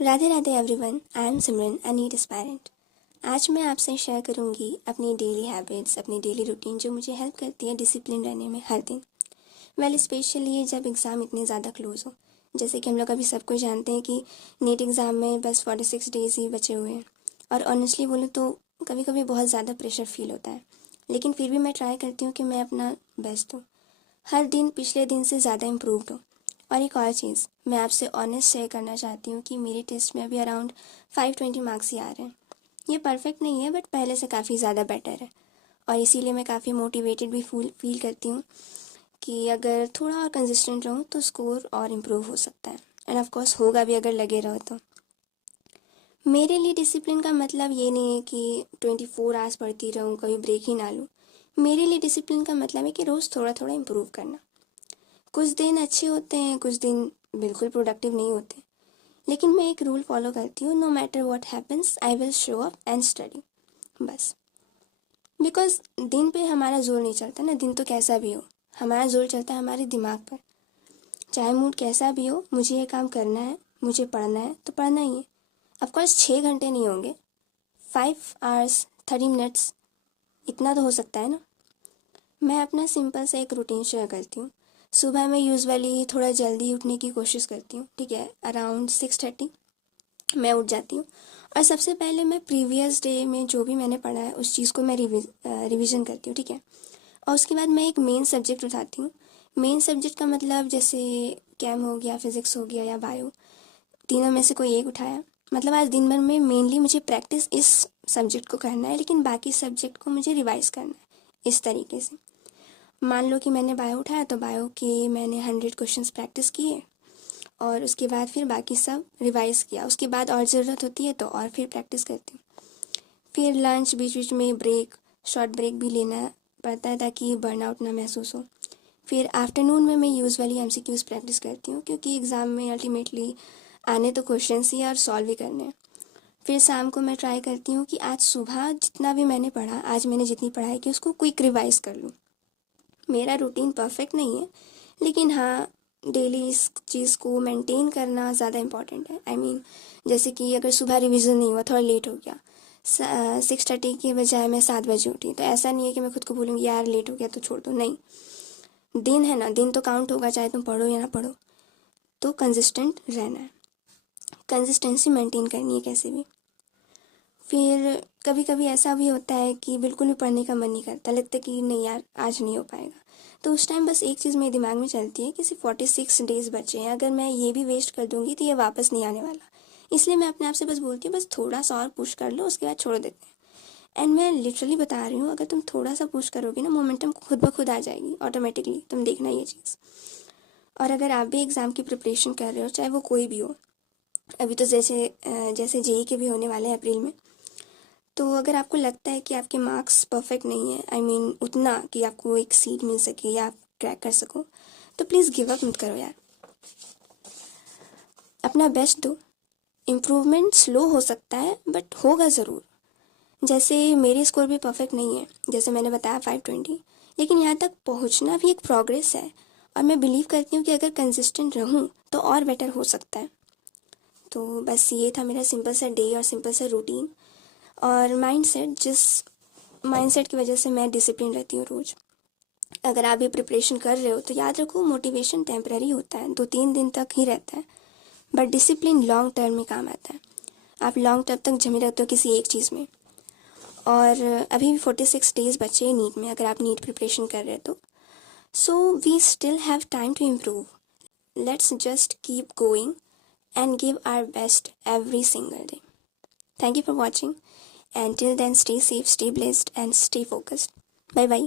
Radhe Radhe everyone, I am Simran, a NEET aspirant. आज मैं आपसे शेयर करूंगी अपनी डेली हैबिट्स, अपनी डेली रूटीन जो मुझे हेल्प करती है डिसिप्लिन रहने में हर दिन। स्पेशली जब एग्ज़ाम इतने ज़्यादा क्लोज हो। जैसे कि हम लोग अभी सब कुछ जानते हैं कि नीट एग्ज़ाम में बस 46 डेज ही बचे हुए हैं। और ऑनेस्टली बोलूँ तो कभी कभी बहुत ज़्यादा प्रेशर फील होता है, लेकिन फिर भी मैं ट्राई करती हूँ कि मैं अपना बेस्ट दूँ, हर दिन पिछले दिन से ज़्यादा इम्प्रूव्ड हो। और एक और चीज़ मैं आपसे ऑनेस्ट शेयर करना चाहती हूँ कि मेरे टेस्ट में अभी अराउंड 520 मार्क्स ही आ रहे हैं। ये परफेक्ट नहीं है, बट पहले से काफ़ी ज़्यादा बेटर है। और इसीलिए मैं काफ़ी मोटिवेटेड भी फील करती हूँ कि अगर थोड़ा और कंसिस्टेंट रहूँ तो स्कोर और इम्प्रूव हो सकता है। एंड ऑफ कोर्स होगा भी अगर लगे रहो तो। मेरे लिए डिसिप्लिन का मतलब ये नहीं है कि 24 आवर्स पढ़ती रहूँ, कभी ब्रेक ही ना लूँ। मेरे लिए डिसिप्लिन का मतलब है कि रोज़ थोड़ा थोड़ा इम्प्रूव करना। कुछ दिन अच्छे होते हैं, कुछ दिन बिल्कुल प्रोडक्टिव नहीं होते, लेकिन मैं एक रूल फॉलो करती हूँ, no matter what happens I will show up and study. बस। बिकॉज दिन पे हमारा जोर नहीं चलता ना, दिन तो कैसा भी हो, हमारा जोर चलता है हमारे दिमाग पर। चाहे मूड कैसा भी हो, मुझे ये काम करना है, मुझे पढ़ना है तो पढ़ना ही है। ऑफकोर्स 6 घंटे नहीं होंगे, 5 आवर्स 30 मिनट्स, इतना तो हो सकता है ना। मैं अपना सिंपल सा एक रूटीन शेयर करती हूँ। सुबह मैं यूजुअली थोड़ा जल्दी उठने की कोशिश करती हूँ, ठीक है, अराउंड 6:30 मैं उठ जाती हूँ। और सबसे पहले मैं प्रीवियस डे में जो भी मैंने पढ़ा है उस चीज़ को मैं रिवीजन करती हूँ, ठीक है। और उसके बाद मैं एक मेन सब्जेक्ट उठाती हूँ। मेन सब्जेक्ट का मतलब जैसे कैम हो गया, फिज़िक्स हो गया या बायो, तीनों में से कोई एक उठाया। मतलब आज दिन भर में मेनली मुझे प्रैक्टिस इस सब्जेक्ट को करना है, लेकिन बाकी सब्जेक्ट को मुझे रिवाइज़ करना है इस तरीके से। मान लो कि मैंने बायो उठाया तो बायो के मैंने 100 क्वेश्चंस प्रैक्टिस किए, और उसके बाद फिर बाकी सब रिवाइज़ किया। उसके बाद और ज़रूरत होती है तो और फिर प्रैक्टिस करती हूँ। फिर लंच, बीच बीच में ब्रेक, शॉर्ट ब्रेक भी लेना पड़ता है ताकि बर्नआउट ना महसूस हो। फिर आफ्टरनून में मैं यूजुअली एमसीक्यूज़ प्रैक्टिस करती हूँ, क्योंकि एग्ज़ाम में अल्टीमेटली आने तो क्वेश्चंस ही और सॉल्व भी करने हैं। फिर शाम को मैं ट्राई करती हूँ कि आज सुबह जितना भी मैंने पढ़ा, आज मैंने जितनी पढ़ाई की उसको क्विक रिवाइज़ कर लूँ। मेरा रूटीन परफेक्ट नहीं है, लेकिन हाँ, डेली इस चीज़ को मेंटेन करना ज़्यादा इम्पॉर्टेंट है। जैसे कि अगर सुबह रिवीजन नहीं हुआ, थोड़ा लेट हो गया, 6:30 के बजाय मैं 7 बजे उठी, तो ऐसा नहीं है कि मैं खुद को बोलूँगी यार लेट हो गया तो छोड़ दो, नहीं। दिन है ना, दिन तो काउंट होगा, चाहे तुम पढ़ो या ना पढ़ो। तो कंसिस्टेंट रहना है, कंसिस्टेंसी मेंटेन करनी है कैसे भी। फिर कभी कभी ऐसा भी होता है कि बिल्कुल भी पढ़ने का मन नहीं करता, लगता है कि नहीं यार आज नहीं हो पाएगा। तो उस टाइम बस एक चीज़ मेरे दिमाग में चलती है कि सिर्फ 46 डेज बचे हैं, अगर मैं ये भी वेस्ट कर दूंगी तो ये वापस नहीं आने वाला। इसलिए मैं अपने आप से बस बोलती हूँ बस थोड़ा सा और पुश कर लो, उसके बाद छोड़ देते हैं। एंड मैं लिटरली बता रही हूँ, अगर तुम थोड़ा सा पुश करोगे ना, मोमेंटम खुद ब खुद आ जाएगी ऑटोमेटिकली, तुम देखना ये चीज़। और अगर आप भी एग्ज़ाम की प्रिपरेशन कर रहे हो, चाहे वो कोई भी हो, अभी तो जैसे जेई के भी होने वाले हैं अप्रैल में, तो अगर आपको लगता है कि आपके मार्क्स परफेक्ट नहीं है, उतना कि आपको एक सीट मिल सके या आप क्रैक कर सको, तो प्लीज़ गिव अप मत करो यार, अपना बेस्ट दो। इम्प्रूवमेंट स्लो हो सकता है बट होगा ज़रूर। जैसे मेरे स्कोर भी परफेक्ट नहीं है, जैसे मैंने बताया 520, लेकिन यहाँ तक पहुँचना भी एक प्रोग्रेस है। और मैं बिलीव करती हूँ कि अगर कंसिस्टेंट रहूँ तो और बेटर हो सकता है। तो बस ये था मेरा सिंपल सा डे और सिंपल सा रूटीन और माइंडसेट, जिस माइंडसेट की वजह से मैं डिसिप्लिन रहती हूँ रोज़। अगर आप भी प्रिपरेशन कर रहे हो तो याद रखो, मोटिवेशन टेम्पररी होता है, 2-3 दिन तक ही रहता है, बट डिसिप्लिन लॉन्ग टर्म में काम आता है। आप लॉन्ग टर्म तक जमे रहते हो किसी एक चीज़ में। और अभी भी 46 डेज बचे हैं नीट में, अगर आप नीट प्रिपरेशन कर रहे हो तो so we still have time to improve. Let's just keep going and give our best every single day. Thank you for watching. Until then, stay safe, stay blessed, and stay focused. Bye bye.